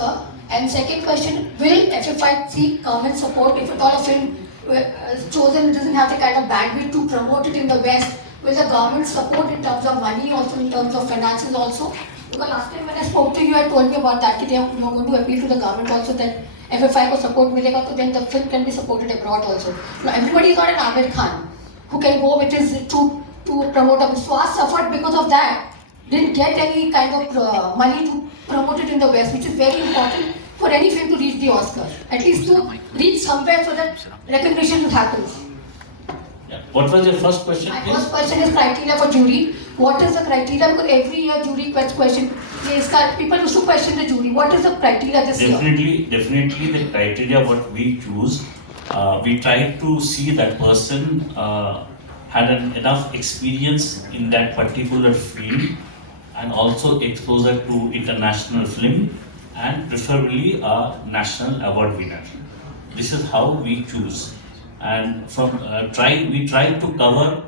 Oscar? And second question, will FFI seek government support if at all a film is chosen, it doesn't have the kind of bandwidth to promote it in the West? Will the government support in terms of money, also in terms of finances also? Because last time when I spoke to you, I told me about that, that you are going to appeal to the government also that FFI को support मिलेगा तो then the film can be supported abroad also. Now everybody is not an Amir Khan who can go with his to promote a Swas suffered because of that. Didn't get any kind of money to promote it in the West, which is very important for any film to reach the Oscar. At least to reach somewhere so that recognition happens. Yeah. What was your first question? My first question is criteria for jury. What is the criteria? Because every year jury question. People used to question the jury. What is the criteria this year? Definitely the criteria what we choose. We try to see that person had enough experience in that particular field and also exposure to international film and preferably a national award winner. This is how we choose. And we try to cover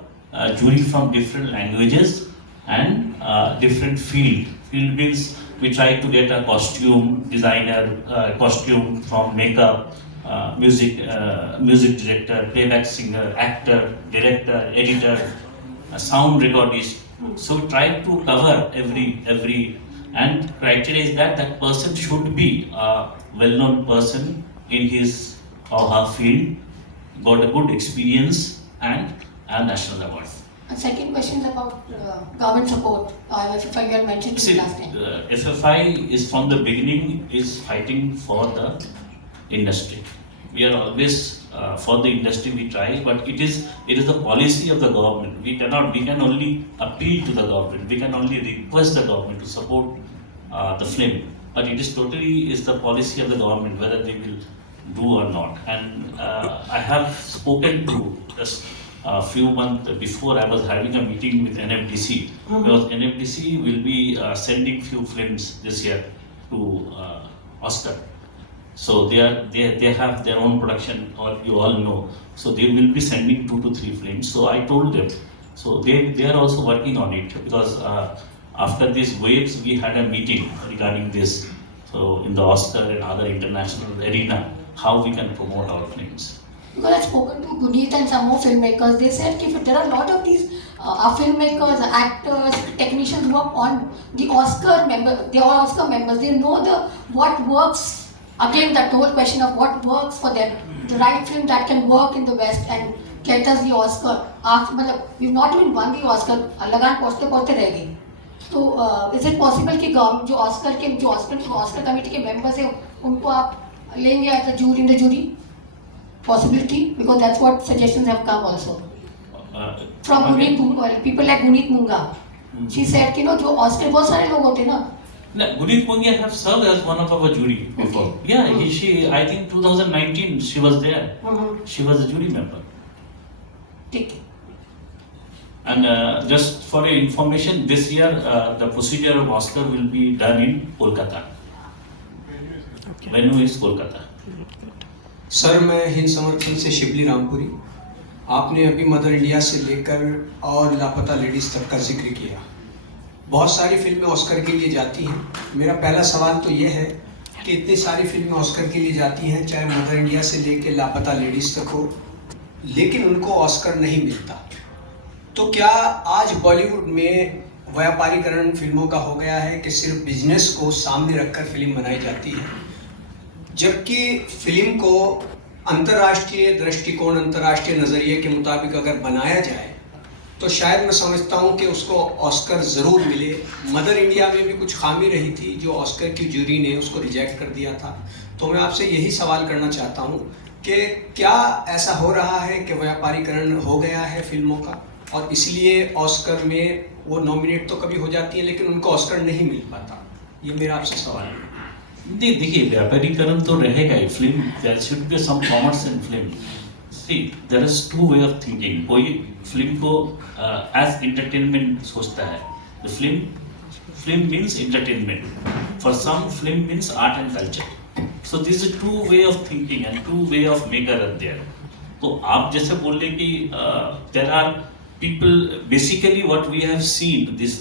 jury from different languages and different field. Field means we try to get a costume designer, costume from makeup, music director, playback singer, actor, director, editor, sound recordist. So try to cover every and criteria is that person should be a well-known person in his or her field, got a good experience and a national award. And second question is about government support. FFI you had mentioned See, last time. FFI is from the beginning is fighting for the industry. We are always for the industry we try, but it is the policy of the government. We can only appeal to the government. We can only request the government to support the film. But it is totally the policy of the government whether they will do or not. And I have spoken to just a few months before I was having a meeting with NFDC because NFDC will be sending few films this year to Oscar. So they have their own production, or you all know. So they will be sending 2 to 3 films. So I told them. So they are also working on it because after these waves we had a meeting regarding this. So in the Oscar and other international arena, how we can promote our films. Because I've spoken to Guneet and some more filmmakers, they said if there are a lot of these filmmakers, actors, technicians who are on the Oscar member, they are Oscar members, they know what works. Again, that whole question of what works for them, the right film that can work in the West and get us the Oscar. We've not even won the Oscar, लगान पहुँचते रह गए. So is it possible कि जो Oscar committee के members हैं, उनको आप लेंगे as a jury in the jury? Possibility, because that's what suggestions have come also. From Guneet Munga, people like Guneet Munga. She said कि जो Oscar बहुत सारे लोग होते ना. Guneet Munga have served as one of our jury before. Okay. Yeah, she I think 2019 she was there. She was a jury member. ठीक है. And just for your information, this year the procedure of Oscar will be done in Kolkata. Venue is Kolkata. Sir, मैं हिंद समर्थन से शिबली रामपुरी. आपने अभी mother India से लेकर और लापता लेडीज तक का जिक्र किया. बहुत सारी फिल्में ऑस्कर के लिए जाती हैं. मेरा पहला सवाल तो ये है कि इतनी सारी फिल्में ऑस्कर के लिए जाती हैं, चाहे मदर इंडिया से लेकर लापता लेडीज तक हो, लेकिन उनको ऑस्कर नहीं मिलता. तो क्या आज बॉलीवुड में व्यापारीकरण फिल्मों का हो गया है कि सिर्फ बिजनेस को सामने रखकर फिल्म बनाई जाती है, जबकि फिल्म को अंतर्राष्ट्रीय दृष्टिकोण, अंतर्राष्ट्रीय नज़रिए के मुताबिक अगर बनाया जाए तो शायद मैं समझता हूं कि उसको ऑस्कर ज़रूर मिले. मदर इंडिया में भी कुछ खामी रही थी जो ऑस्कर की जूरी ने उसको रिजेक्ट कर दिया था. तो मैं आपसे यही सवाल करना चाहता हूं कि क्या ऐसा हो रहा है कि व्यापारीकरण हो गया है फिल्मों का और इसलिए ऑस्कर में वो नॉमिनेट तो कभी हो जाती है लेकिन उनको ऑस्कर नहीं मिल पाता? ये मेरा आपसे सवाल है. देखिए, व्यापारीकरण तो रहेगा ही. Film there should be some commerce in film. See there is two way of thinking. कोई फिल्म को एज एंटरटेनमेंट सोचता है. The film means entertainment. For some film means art and culture. So this is two way of thinking and two way of maker are there. तो आप जैसे बोल रहे कि there are people, basically what we have seen, this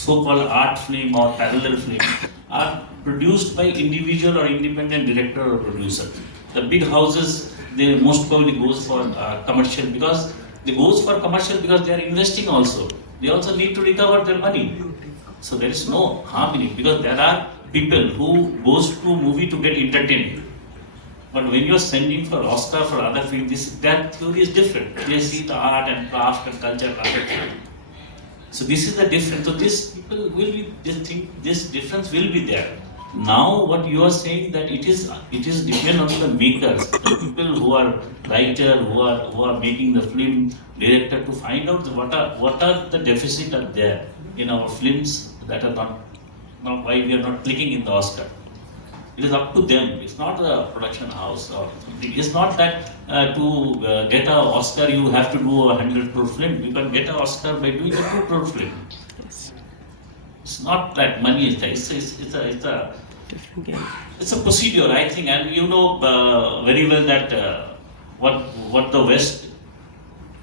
so-called art film or parallel film are produced by individual or independent director or producer. The big houses, they most probably goes for commercial because they goes for commercial because they are investing also. They also need to recover their money. So there is no harm in it because there are people who goes to movie to get entertained. But when you're sending for Oscar for other films, that theory is different. They see the art and craft and culture and other things. So this is the difference. So this people will be, they think this difference will be there. Now what you are saying that it is depend on the makers, the people who are writer, who are making the film, director to find out what are the deficit are there in our films that are not why we are not clicking in the Oscar. It is up to them. It's not the production house or something. It's not that to get an Oscar you have to do a 100 crore film. You can get an Oscar by doing a 2 crore film. It's not that money is there. It's a procedure, I think, and you know very well that what the West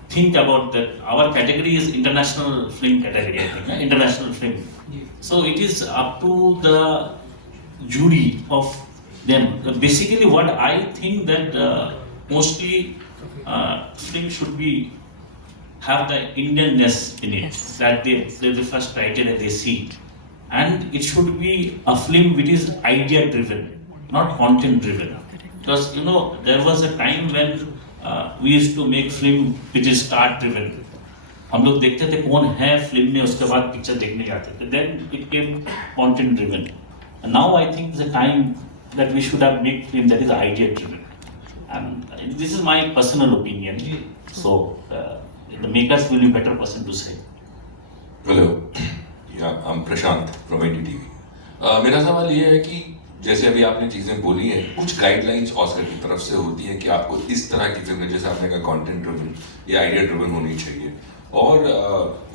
think about that. Our category is international film category, I think, international film. So it is up to the jury of them. Basically, what I think that mostly film should be have the Indianness in it. That they're the first criteria they see, and it should be a film which is idea driven, not content driven. Because you know there was a time when we used to make film which is star driven. हम लोग देखते थे कौन है film में उसके बाद picture देखने जाते थे. Then it came content driven. And now I think the time that we should have made film that is idea driven. And this is my personal opinion. So the makers will be better person to say. Hello, yeah, I'm Prashant from NDTV. मेरा सवाल ये है कि जैसे अभी आपने चीजें बोली हैं, कुछ गाइडलाइंस ऑस्कर की तरफ से होती हैं कि आपको इस तरह की फिल्म जैसे आपने कहा कंटेंट ड्रिवन या आइडिया ड्रिवन होनी चाहिए, और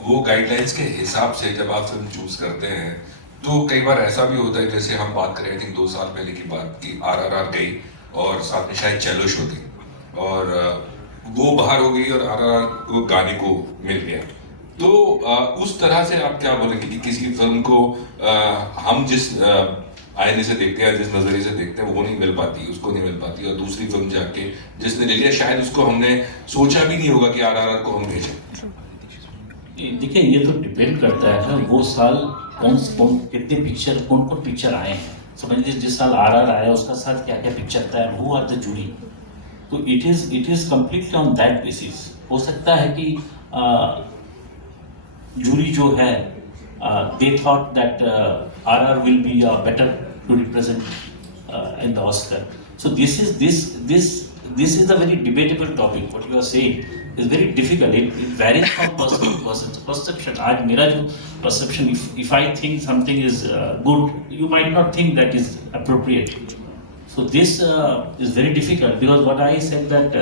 वो गाइडलाइंस के हिसाब से जब आप फिल्म चूज करते हैं तो कई बार ऐसा भी होता है, जैसे हम बात करें आई थिंक 2 साल पहले की बात की, RRR गई और साथ में शायद चलो शो थी और वो बाहर हो गई और RRR को गाने को मिल गया. तो उस तरह से आप क्या बोलेंगे कि किसी फिल्म को हम जिस आईने से देखते हैं, जिस नजरिए से देखते हैं वो नहीं मिल पाती, उसको नहीं मिल पाती, और दूसरी फिल्म जाके जिसने ले लिया शायद उसको हमने सोचा भी नहीं होगा कि RRR को हम भेजें. देखिए ये तो डिपेंड करता है ना वो साल कौन कितने पिक्चर कौन पिक्चर आए हैं. समझ लीजिए जिस साल RRR आया उसका साथ क्या क्या पिक्चर था, वो आर द जूरी. तो it is completely on that basis. हो सकता है कि जूरी जो है they thought that RRR will be better to represent in the Oscar. So this is a very debatable topic. What you are saying is very difficult. It varies from person to person. Perception. आज मेरा जो perception, if I think something is good, you might not think that is appropriate. So this is very difficult because what I said that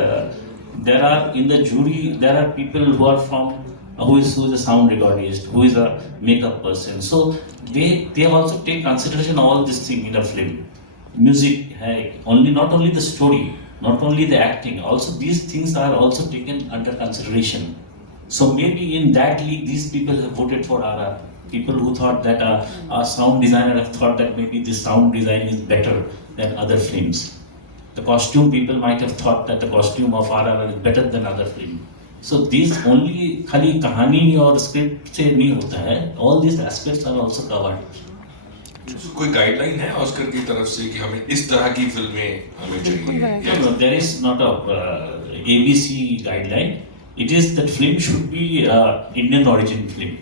there are in the jury there are people who are from who is a sound recordist, who is a makeup person. So they have also take consideration all this thing in a film. Music है not only the story. Not only the acting, also these things are also taken under consideration. So maybe in that league, these people have voted for RRR. People who thought that a sound designer have thought that maybe this sound design is better than other films. The costume people might have thought that the costume of RRR is better than other film. So these only खाली कहानी और script से नहीं होता है. All these aspects are also covered. कोई guideline है Oscar की तरफ से कि हमें इस तरह की फिल्में हमें चाहिए? No, there is not a ABC guideline. It is that film should be Indian origin film,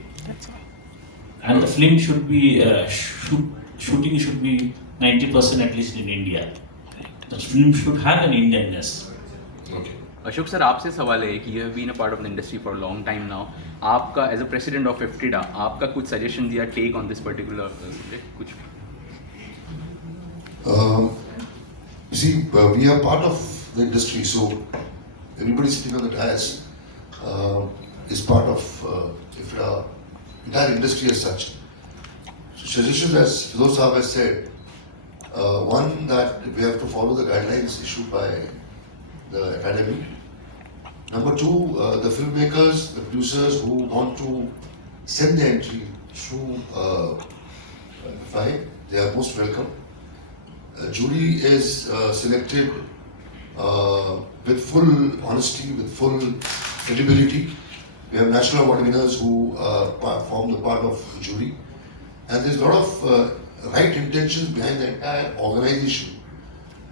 and the film should be shooting should be 90% at least in India. The film should have an Indianness. Okay. Ashok sir आपसे सवाल है कि you have been a part of the industry for long time now. आपका as a president of IFTDA आपका कुछ suggestion दिया take on this particular subject कुछ? See, we are part of the industry, so everybody sitting on the dais is part of IFRA, entire industry as such. So suggestion, as Firoz Sahab has said, one, that we have to follow the guidelines issued by the academy. Number two, the filmmakers, the producers who want to send their entry through IFI, they are most welcome. Jury is selected with full honesty, with full credibility. We have national award winners who form the part of jury, and there's a lot of right intentions behind the entire organization,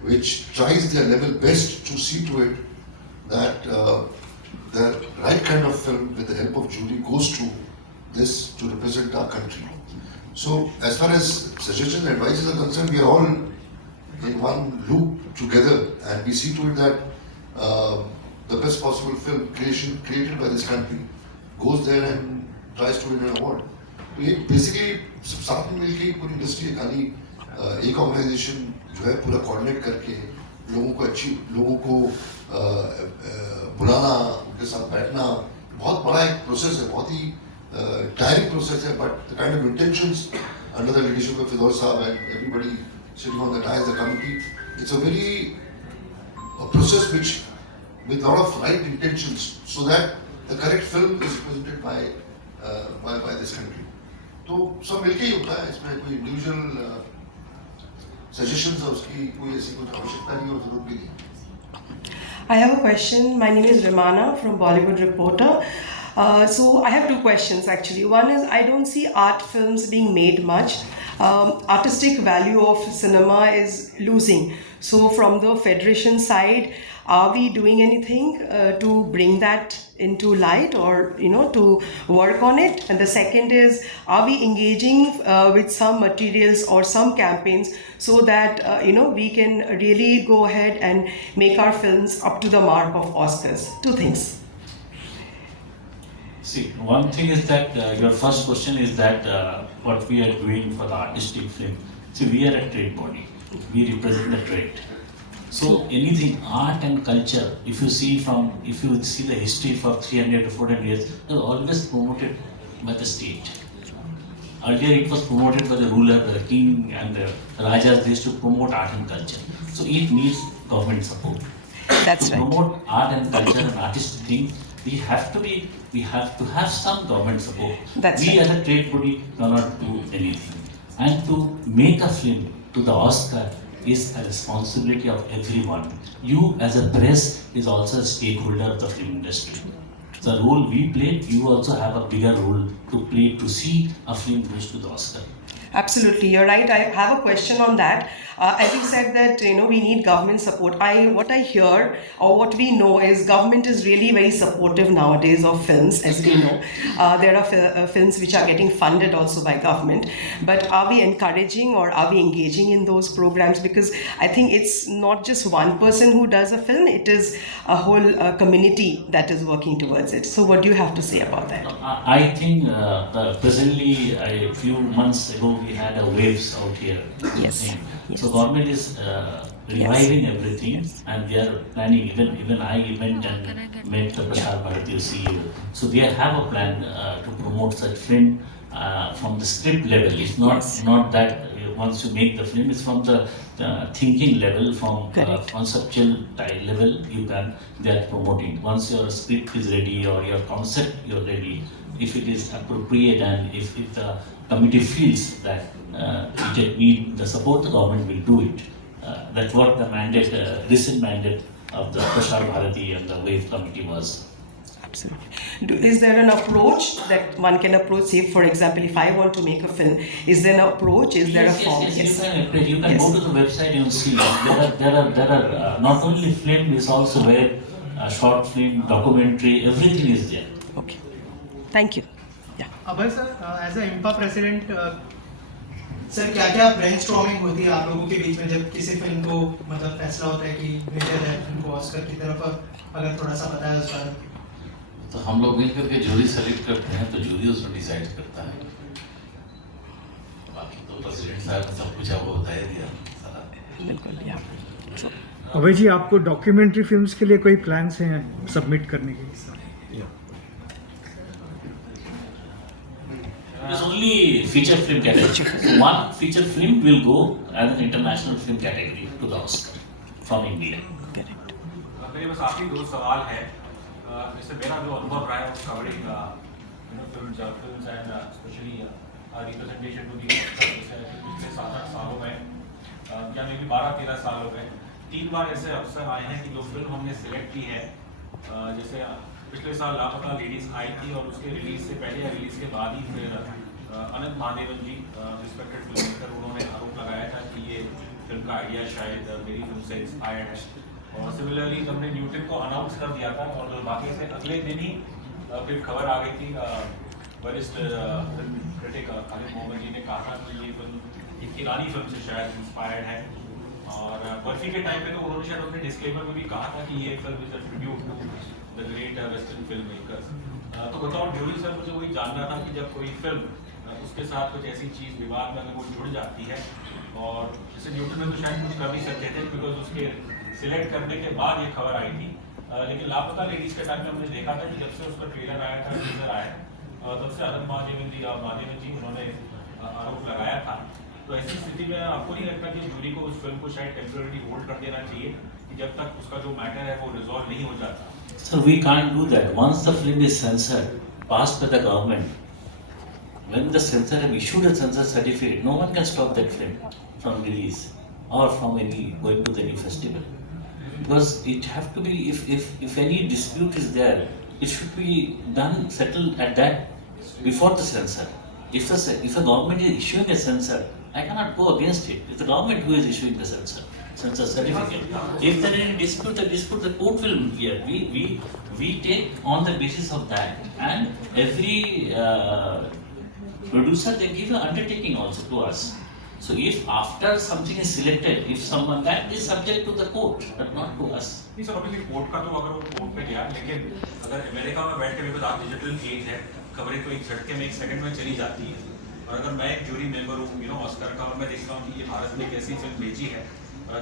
which tries their level best to see to it that the right kind of film, with the help of jury, goes to this to represent our country. So, as far as suggestions and advices are concerned, we are all in one loop together, and we see to it that the best possible film created by this country goes there and tries to win an award. तो ये basically सब साथ में मिलके पूरी industry है, खाली एक ऑर्गेनाइजेशन जो है पूरा कोऑर्डिनेट करके लोगों को बुलाना, उनके साथ बैठना बहुत बड़ा एक प्रोसेस है, बहुत ही टायरिंग प्रोसेस है, but the kind of intentions under the leadership of फिदौर साहब and everybody sitting on the dais, the committee, it's a very process which with a lot of right intentions so that the correct film is represented by this country. तो सब मिलके ही होता है, इसमें कोई individual suggestions है उसकी कोई ऐसी कुछ आवश्यकता नहीं और जरूरत भी नहीं. I have a question. My name is Ramana from Bollywood Reporter. So I have two questions actually. One is I don't see art films being made much. Artistic value of cinema is losing. So from the Federation side, are we doing anything to bring that into light or to work on it? And the second is, are we engaging with some materials or some campaigns so that we can really go ahead and make our films up to the mark of Oscars? Two things. See, one thing is that your first question is that what we are doing for the artistic film. See, we are a trade body. We represent the trade. So anything art and culture, if you see the history for 300 to 400 years, it was always promoted by the state. Earlier it was promoted by the ruler, the king and the rajas. They used to promote art and culture. So it needs government support. That's to right. promote art and culture and artistic things, we have to have some government support. That's we right. as a trade body cannot do anything. And to make a film to the Oscar is a responsibility of everyone. You as a press is also a stakeholder of the film industry. The role we play, you also have a bigger role to play to see a film goes to the Oscar. Absolutely, you're right. I have a question on that. As you said that we need government support. What I hear or what we know is government is really very supportive nowadays of films, as we know. There are films which are getting funded also by government. But are we encouraging or are we engaging in those programs? Because I think it's not just one person who does a film. It is a whole community that is working towards it. So what do you have to say about that? I think presently, a few months ago, we had a waves out here. Yes. So government is reviving everything, and they are planning. Even I went and met the Prasar Bharati CEO. So they have a plan to promote such film from the script level. It's not that once you make the film, it's from the thinking level, from conceptual level. They are promoting. Once your script is ready or your concept you're ready, if it is appropriate and if the committee feels that it need the support, the government will do it. That's what the mandate, recent mandate of the Prasar Bharati and the WAVE committee was. Absolutely. Is there an approach that one can approach? Say, for example, if I want to make a film, is there an approach? Is there a form? Yes. You can go to the website and see. There are not only film, is also where short film, documentary, everything is there. Okay. Thank you. Yeah. Abhay sir, as a IMPPA president sir क्या क्या brainstorming होती है आप लोगों के बीच में जब किसी फिल्म को मतलब फैसला होता है कि भेजा जाए फिल्म को ऑस्कर की तरफ? अगर थोड़ा सा बताया उस बारे में. तो हम लोग मिलकर के जूरी सेलेक्ट करते हैं, तो जूरी उसमें डिसाइड करता है. बाकी तो प्रेसिडेंट साहब ने सब कुछ आपको बता ही दिया सारा. बिल्कुल. अभय जी, आपको डॉक्यूमेंट्री फिल्म्स के लिए कोई प्लान्स हैं सबमिट करने के? It's only feature film category. So one feature film will go as an international film category to the Oscar from India. मेरे बस आखिरी दो सवाल है. जैसे मेरा जो अनुभव रहा है covering films and specially representation to the पिछले 7-8 सालों में या मे बी 12-13 सालों में 3 बार ऐसे अवसर आए हैं कि जो फिल्म हमने सिलेक्ट की है, जैसे पिछले साल लापता लेडीज आई थी और उसके रिलीज से पहले या रिलीज के बाद ही फिर अनंत महादेवन जी रिस्पेक्टेड फिल्म मेकर, उन्होंने आरोप लगाया था कि ये फिल्म का आइडिया शायद मेरी फिल्म से इंस्पायर्ड है। और सिमिलरली हमने न्यूटन को अनाउंस कर दिया था और बाकी से अगले दिन ही फिर खबर आ गई थी, वरिष्ठ क्रिटिक खालिद मोहम्मद जी ने कहा था कि ये फिल्म एक ईरानी फिल्म से शायद इंस्पायर्ड है। और बर्फी के टाइम पे तो उन्होंने शायद अपने डिस्क्लेमर में भी कहा था कि ये film is a tribute to the great western film makers. तो विदाउट ज्यूरी सर, मुझे वही जानना था कि जब कोई फिल्म उसके साथ कुछ ऐसी चीज़ विवाद में अगर वो जुड़ जाती है, और जैसे न्यूटन में तो शायद कुछ कर नहीं सकते थे बिकॉज उसके सिलेक्ट करने के बाद ये खबर आई थी, लेकिन लापता लेडीज के टाइम में हमने देखा था कि जब से उसका ट्रेलर आया था, टीजर आया, तब से अनंत महादेवन जी उन्होंने आरोप लगाया था। तो ऐसी स्थिति में आपको नहीं लगता कि जूरी को उस फिल्म को शायद टेम्पररी होल्ड कर देना चाहिए कि जब तक उसका जो मैटर है वो रिजॉल्व नहीं हो जाता? So we can't do that. Once the film is censored, passed by the government, when the censor have issued a censor certificate, no one can stop that film from release or from any going to any festival. Because it have to be, if any dispute is there, it should be done, settled at that before the censor. If a government is issuing a censor, I cannot go against it. It's the government who is issuing the censor certificate. If there is any dispute, the court will hear. We take on the basis of that, and every producer they give an undertaking also to us. So if after something is selected, if someone, that is subject to the court, but not to us. नहीं sir, obviously court का तो अगर वो court में गया, लेकिन अगर America में बैठ के मेरे पास डिजिटल एज है, खबरें तो एक झटके में 1 सेकंड में चली जाती है। और अगर मैं एक जूरी मेंबर हूँ ऑस्कर का और मैं देखता हूँ कि ये भारत में एक ऐसी फिल्म भेजी है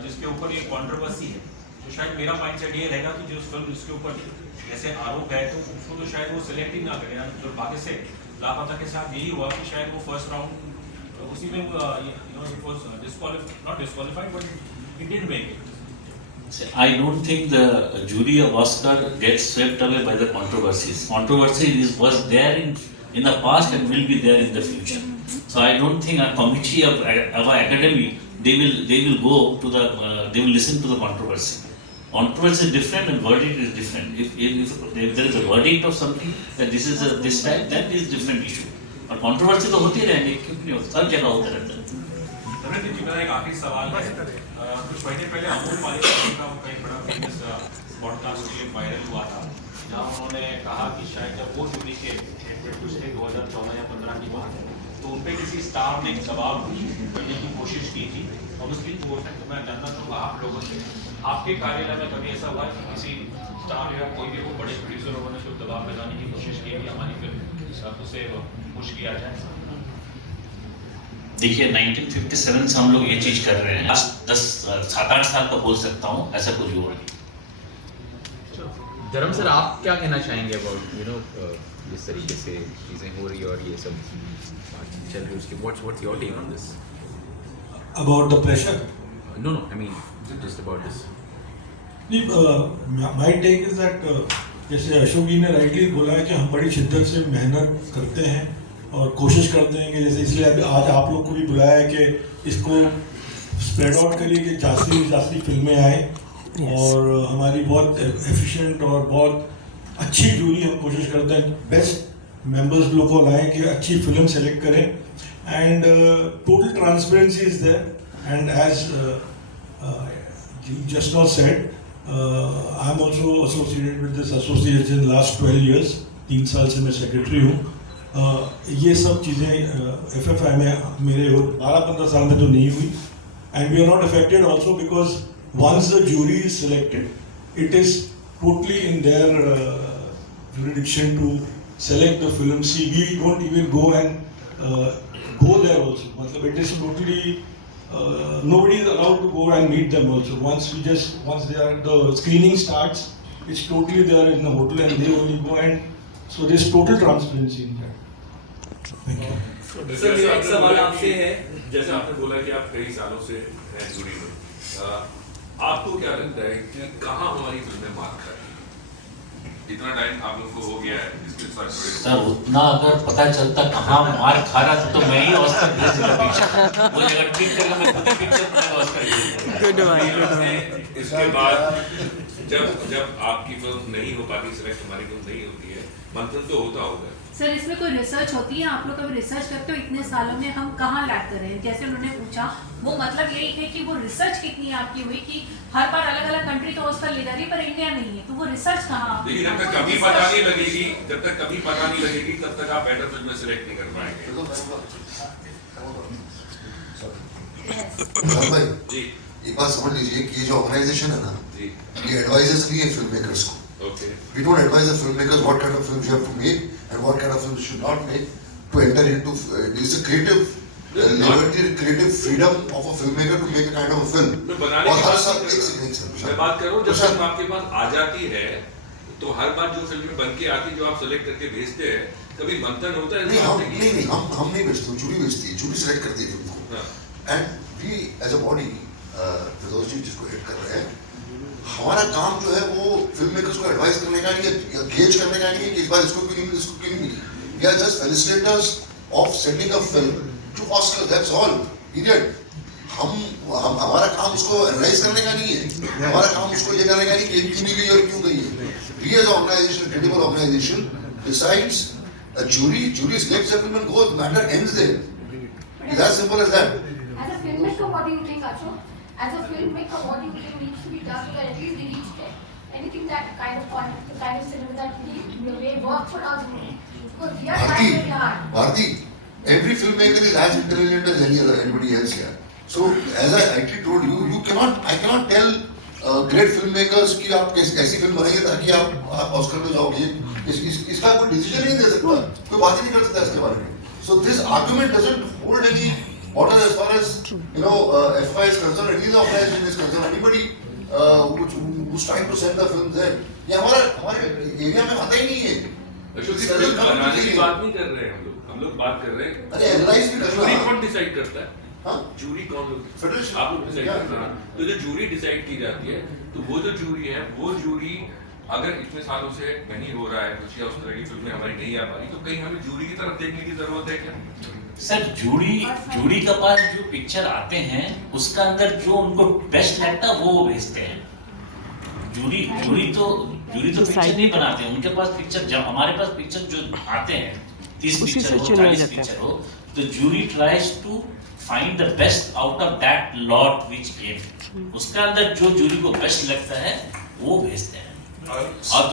जिसके ऊपर एक कॉन्ट्रोवर्सी है, तो शायद मेरा माइंडसेट ये रहेगा कि जो फिल्म जिसके ऊपर जैसे आरोप है तो उसको तो शायद वो सिलेक्ट ही ना करें। जो बाकी से लापता के साथ यही हुआ कि शायद वो फर्स्ट राउंड उसी में it was not disqualified, but it didn't make it. I don't think the jury of Oscar gets swept away by the controversies. Controversy was there in the past and will be there in the future. So I don't think a committee of our academy they will go to the they will listen to the controversy. Controversy is different and verdict is different. If there is a verdict of something that this is this type, that is different issue. और controversy तो होती रहेगी, क्यों नहीं होती, सब जगह होता रहता है। रविंद्र जी, मेरा एक आखिरी सवाल है। कुछ महीने पहले अमूल मालिक का एक बड़ा फेमस पॉडकास्ट क्लिप वायरल हुआ था, जहां उन्होंने कहा कि शायद जब वो जूरी के कुछ थे 2014 या 15 की बात है, तो उन पे किसी स्टार ने दबाव करने की कोशिश की थी। और उसकी मैं जानना चाहूँगा आप लोगों से, आपके कार्यालय में कभी ऐसा हुआ कि किसी स्टार या कोई भी वो बड़े प्रोड्यूसर ने कुछ दबाव बनाने की कोशिश की कि हमारी फिल्म उसे पुश किया जाए? देखिए 1957 से हम लोग ये चीज कर रहे हैं, 7-8 साल का बोल सकता हूँ, ऐसा कुछ हुआ नहीं। धर्म सर, आप क्या कहना चाहेंगे अबाउट जिस तरीके से चीजें हो रही और ये सब चल रही है उसकी, what's your take on this? About the pressure? No, I mean just about this. My take is that जैसे अशोक जी ने राइटली बोला है कि हम बड़ी शिद्दत से मेहनत करते हैं और कोशिश करते हैं कि जैसे, इसलिए अभी आज आप लोग को भी बुलाया है कि इसको स्प्रेड आउट करिए कि जास्ती फिल्में आए और हमारी बहुत एफिशिएंट और बहुत अच्छी जूरी हम कोशिश करते हैं बेस्ट मेंबर्स लोग को लाएं कि अच्छी फिल्म सेलेक्ट करें and total transparency is there and as just not said, I'm also associated with this association in last 12 years. 3 साल से मैं सेक्रेटरी हूँ। ये सब चीज़ें FFI में मेरे 12-15 साल में तो नहीं हुई and we are not affected also because once the jury is selected, it is totally in their jurisdiction to select the film. See, we don't even go and go there also. मतलब it is totally nobody is allowed to go and meet them also. Once they are, the screening starts, it's totally they are in the hotel and they only go, and so there's total transparency in that. Thank you. Sir, मेरा एक सवाल आपसे है, जैसे आपने बोला कि आप कई सालों से हैं जुड़ी में, आपको क्या लगता है कि कहाँ हमारी फिल्में मात खाती हैं? इतना टाइम आप लोग को हो गया है इसके साथ जुड़े सर उतना अगर पता चलता कहाँ मार खा रहा था तो मैं ही ऑस्कर भेज देता पिक्चर, वो जगह ट्वीट करके मैं खुद ही पिक्चर बनाया ऑस्कर भेज देता। गुड भाई। इसके बाद जब आपकी फिल्म नहीं हो पाती, सिलेक्ट हमारी फिल्म नहीं होती है, मंथन तो होता होगा। सर इसमें कोई रिसर्च होती है? आप लोग कभी रिसर्च करते हो इतने सालों में हम कहाँ लैग कर रहे हैं? जैसे उन्होंने पूछा, वो मतलब यही है कि वो रिसर्च कितनी आपकी हुई कि हर बार अलग अलग कंट्री तो ऑस्कर ले जा रही है पर इंडिया नहीं है, तो वो रिसर्च कहाँ? लेकिन जब तक कभी पता नहीं लगेगी, तब तक आप बेटर फिल्म में सिलेक्ट नहीं कर पाएंगे। भाई जी एक बात समझ लीजिए कि ये जो ऑर्गेनाइजेशन है ना, जी ये एडवाइजर्स नहीं है फिल्म मेकर्स को। Okay We don't advise the filmmakers what kind of films you have to make and what kind of films you should not make to enter into. It's a creative liberty, creative freedom of a filmmaker to make a kind of a film. मैं बनाने और की हर बात साल नहीं कर एक रहा हूँ। मैं बात कर रहा हूँ जब फिल्म आपके पास आ जाती है तो हर बार जो फिल्में बन के आती जो आप सेलेक्ट करके भेजते हैं, कभी मंथन होता है? नहीं हम नहीं बेचते, जूरी बेचती है, जूरी सेलेक्ट करती है फिल्म को। And we as a body Firoz ji जिसको हेड कर रहे हैं, हमारा काम जो है वो फिल्म मेकर्स को एडवाइस करने का नहीं है या गेज करने का नहीं है कि इस बार इसको क्यों नहीं मिली, इसको क्यों नहीं मिली। We are just facilitators of sending a film to Oscar, that's all period. हम हमारा काम उसको एनालाइज करने का नहीं है, हमारा काम उसको ये करने का नहीं कि क्यों नहीं गई और क्यों गई है। We as organization, credible organization decides, a jury selects a film and goes, matter ends there. It's as simple as that. As a filmmaker, what do you think, Ashok? As a filmmaker, what do you think needs to be done so that at least we reach there? Anything that kind of content, the kind of cinema that we may work for us? Because we are trying very hard. Bharti, every filmmaker is as intelligent as anybody else here. So, as I actually told you, I cannot tell great filmmakers कि आप कैसी film बनाइए ताकि आप Oscar में जाओगे। इसका कोई डिसीजन नहीं दे सकता, कोई बात ही नहीं कर सकता इसके बारे में। So this argument doesn't hold any water as far as FFI is concerned, any organization is concerned. Anybody who's trying to send the film there, ये हमारे एरिया में आता ही नहीं है। फिल्म बनाने की बात नहीं कर रहे हैं हम लोग बात कर रहे हैं। अरे एनालाइज भी कर रहे हैं। जूरी कौन डिसाइड करता है? हाँ जूरी कौन लोग? फेडरेशन। आप लोग डिसाइड करते हैं। तो जो जूरी डिसाइड की जाती है, तो वो जो जूरी है, वो जूरी अगर इतने सालों से नहीं हो रहा है कुछ या उस तरह की फिल्में हमारी नहीं आ पा रही, तो कहीं हमें जूरी की तरफ देखने की जरूरत है क्या? सर जूरी के पास जो पिक्चर आते हैं उसका अंदर जो उनको बेस्ट लगता है वो भेजते हैं। जूरी तो पिक्चर नहीं बनाते हैं, उनके पास पिक्चर, जब हमारे पास पिक्चर जो आते हैं 30 पिक्चर हो 40 पिक्चर हो, तो jury tries to find the best out of that lot which came. उसका अंदर जो जूरी को बेस्ट लगता है वो भेजते हैं। और